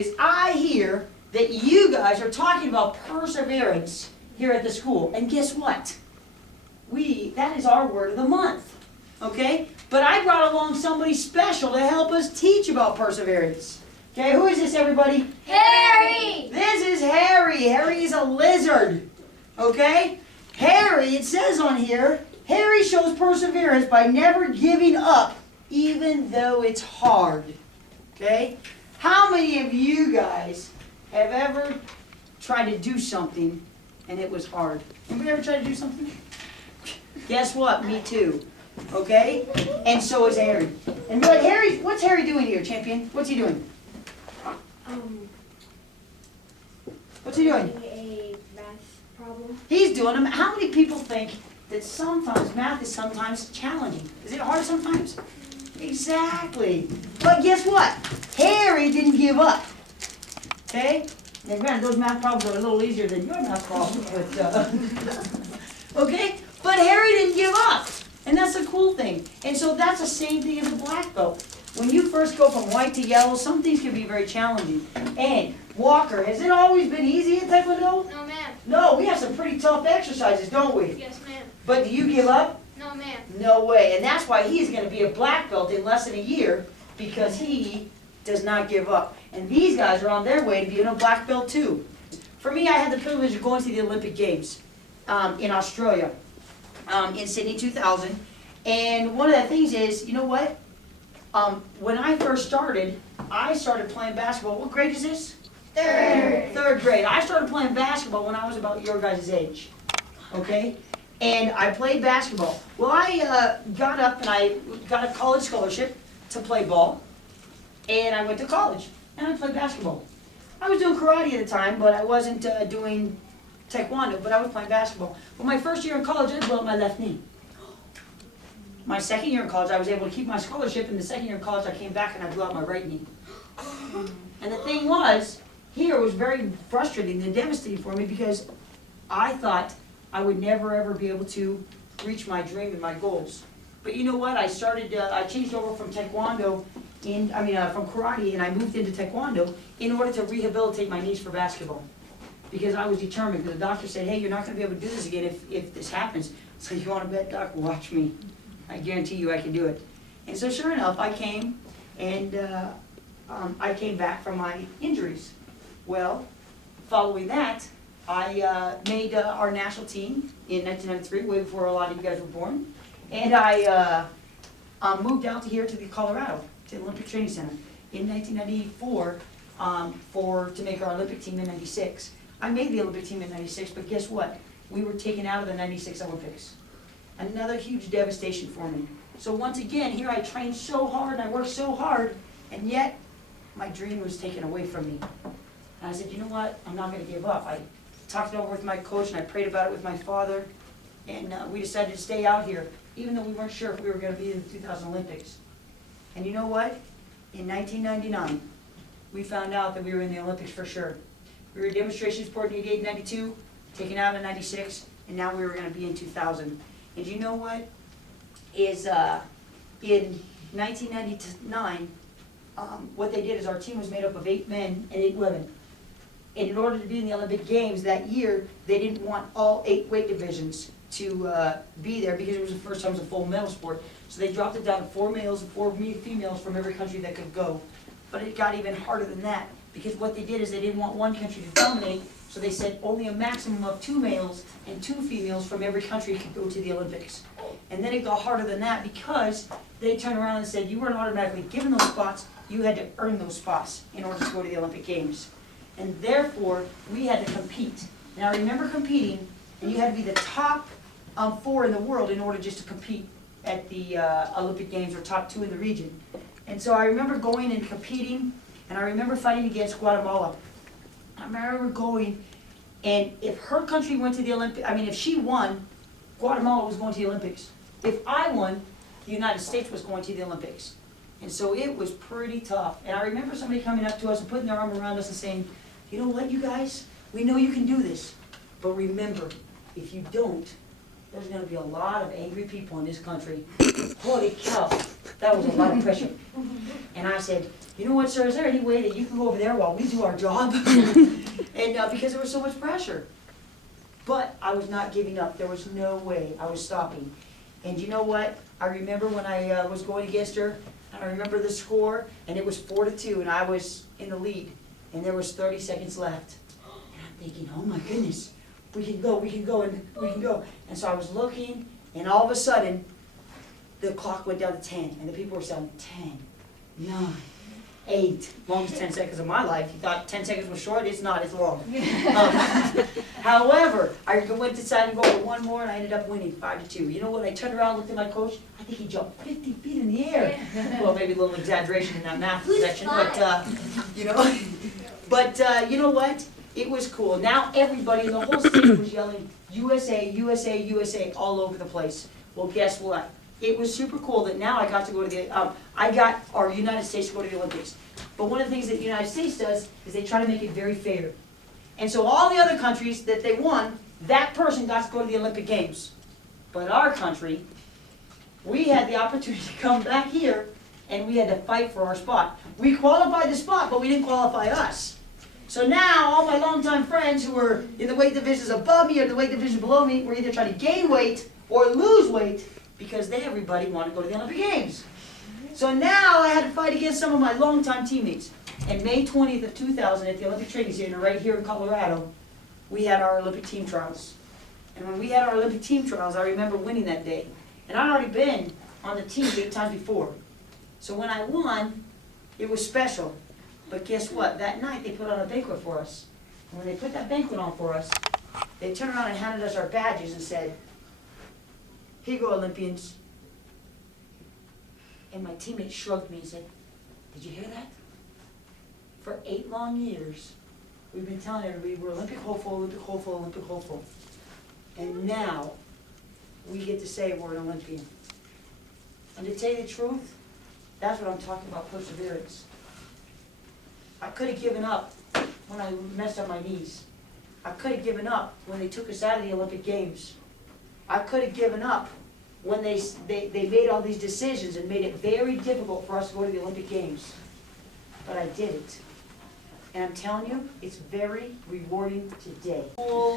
is I hear that you guys are talking about perseverance here at the school. And guess what? That is our word of the month. Okay? But I brought along somebody special to help us teach about perseverance. Okay, who is this, everybody? Harry! This is Harry. Harry is a lizard. Okay? Harry, it says on here, Harry shows perseverance by never giving up, even though it's hard. Okay? How many of you guys have ever tried to do something and it was hard? Anybody ever tried to do something? Guess what? Me too. Okay? And so is Harry. And be like, Harry, what's Harry doing here, champion? What's he doing? What's he doing? A math problem. He's doing them. How many people think that sometimes math is sometimes challenging? Is it hard sometimes? Exactly. But guess what? Harry didn't give up. Okay? Now granted, those math problems are a little easier than your math problems, but okay? But Harry didn't give up. And that's the cool thing. And so that's the same thing as a black belt. When you first go from white to yellow, some things can be very challenging. And Walker, has it always been easy at Taekwondo? No, ma'am. No, we have some pretty tough exercises, don't we? Yes, ma'am. But do you give up? No, ma'am. No way. And that's why he's going to be a black belt in less than a year, because he does not give up. And these guys are on their way to being a black belt too. For me, I had the privilege of going to the Olympic Games in Australia in Sydney 2000. And one of the things is, you know what? When I first started, I started playing basketball. What grade is this? Third. Third grade. I started playing basketball when I was about your guys' age. Okay? And I played basketball. Well, I got up and I got a college scholarship to play ball. And I went to college and I played basketball. I was doing karate at the time, but I wasn't doing taekwondo, but I was playing basketball. Well, my first year in college, I blew up my left knee. My second year in college, I was able to keep my scholarship, and the second year in college, I came back and I blew out my right knee. And the thing was, here it was very frustrating and devastating for me because I thought I would never ever be able to reach my dream and my goals. But you know what? I changed over from taekwondo, from karate, and I moved into taekwondo in order to rehabilitate my knees for basketball. Because I was determined, because the doctor said, hey, you're not going to be able to do this again if this happens. So you want to bet, doc? Watch me. I guarantee you I can do it. And so sure enough, I came, and I came back from my injuries. Well, following that, I made our national team in 1993, way before a lot of you guys were born. And I moved out here to Colorado, to the Olympic Training Center in 1994 to make our Olympic team in 96. I made the Olympic team in 96, but guess what? We were taken out of the 96 Olympics. Another huge devastation for me. So once again, here I trained so hard and I worked so hard, and yet my dream was taken away from me. And I said, you know what? I'm not going to give up. I talked it over with my coach and I prayed about it with my father, and we decided to stay out here, even though we weren't sure if we were going to be in the 2000 Olympics. And you know what? In 1999, we found out that we were in the Olympics for sure. We were a demonstration sport in 88, 92, taken out in 96, and now we were going to be in 2000. And you know what? In 1999, what they did is our team was made up of 8 men and 8 women. And in order to be in the Olympic Games that year, they didn't want all 8 weight divisions to be there because it was the first time it was a full medal sport. So they dropped it down to 4 males and 4 females from every country that could go. But it got even harder than that because what they did is they didn't want one country to dominate. So they said only a maximum of 2 males and 2 females from every country could go to the Olympics. And then it got harder than that because they turned around and said you weren't automatically given those spots, you had to earn those spots in order to go to the Olympic Games. And therefore, we had to compete. And I remember competing, and you had to be the top 4 in the world in order just to compete at the Olympic Games, or top 2 in the region. And so I remember going and competing, and I remember fighting against Guatemala. I remember going, and if her country went to the Olympics, if she won, Guatemala was going to the Olympics. If I won, the United States was going to the Olympics. And so it was pretty tough. And I remember somebody coming up to us and putting their arm around us and saying, you know what, you guys, we know you can do this. But remember, if you don't, there's going to be a lot of angry people in this country. Holy cow. That was a lot of pressure. And I said, you know what, sir, is there any way that you can go over there while we do our job? And because there was so much pressure. But I was not giving up. There was no way I was stopping. And you know what? I remember when I was going against her, and I remember the score, and it was 4-2, and I was in the lead. And there was 30 seconds left. And I'm thinking, oh my goodness, we can go, and we can go. And so I was looking, and all of a sudden, the clock went down to 10, and the people were saying 10, 9, 8, longest 10 seconds of my life. You thought 10 seconds was short? It's not, it's long. However, I went to decide to go for one more, and I ended up winning 5-2. You know what? I turned around, looked at my coach. I think he jumped 50 feet in the air. Well, maybe a little exaggeration in that math section, but you know. But you know what? It was cool. Now everybody in the whole state was yelling USA, USA, USA all over the place. Well, guess what? It was super cool that now I got to go to the, I got our United States to go to the Olympics. But one of the things that the United States does is they try to make it very fair. And so all the other countries that they won, that person got to go to the Olympic Games. But our country, we had the opportunity to come back here and we had to fight for our spot. We qualified the spot, but we didn't qualify us. So now all my longtime friends who were in the weight divisions above me or the weight division below me were either trying to gain weight or lose weight, because everybody wanted to go to the Olympic Games. So now I had to fight against some of my longtime teammates. And May 20th of 2000 at the Olympic Training Center right here in Colorado, we had our Olympic team trials. And when we had our Olympic team trials, I remember winning that day. And I'd already been on the team 8 times before. So when I won, it was special. But guess what? That night they put on a banquet for us. And when they put that banquet on for us, they turned around and handed us our badges and said, "Here you go, Olympians." And my teammate shrugged me and said, "Did you hear that? For 8 long years, we've been telling everybody we're Olympic hopeful, Olympic hopeful, Olympic hopeful. And now, we get to say we're an Olympian." And to tell you the truth, that's what I'm talking about, perseverance. I could have given up when I messed up my knees. I could have given up when they took us out of the Olympic Games. I could have given up when they made all these decisions and made it very difficult for us to go to the Olympic Games. But I did it. And I'm telling you, it's very rewarding today.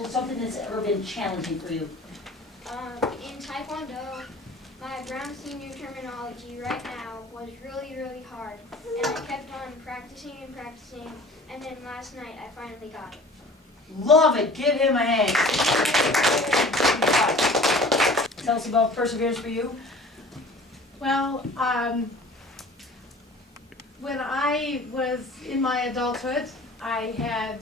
Something that's ever been challenging for you. In Taekwondo, my ground senior terminology right now was really, really hard. And I kept on practicing and practicing, and then last night I finally got it. Love it. Give him a hand. Tell us about perseverance for you. Well, when I was in my adulthood, I had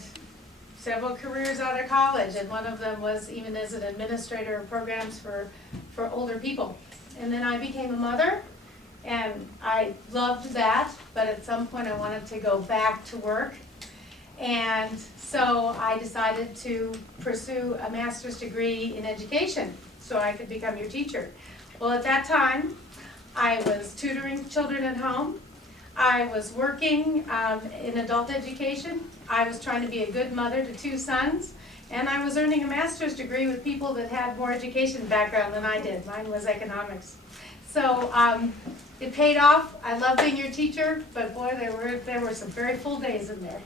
several careers out of college, and one of them was even as an administrator of programs for older people. And then I became a mother, and I loved that, but at some point I wanted to go back to work. And so I decided to pursue a master's degree in education so I could become your teacher. Well, at that time, I was tutoring children at home. I was working in adult education. I was trying to be a good mother to 2 sons. And I was earning a master's degree with people that had more education background than I did. Mine was economics. So it paid off. I love being your teacher, but boy, there were some very full days in there.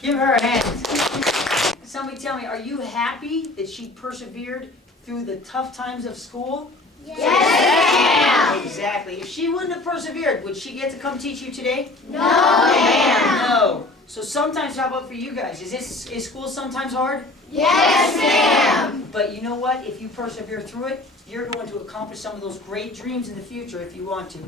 Give her a hand. Somebody tell me, are you happy that she persevered through the tough times of school? Yes, ma'am. Exactly. If she wouldn't have persevered, would she get to come teach you today? No, ma'am. No. So sometimes, how about for you guys? Is school sometimes hard? Yes, ma'am. But you know what? If you persevere through it, you're going to accomplish some of those great dreams in the future if you want to.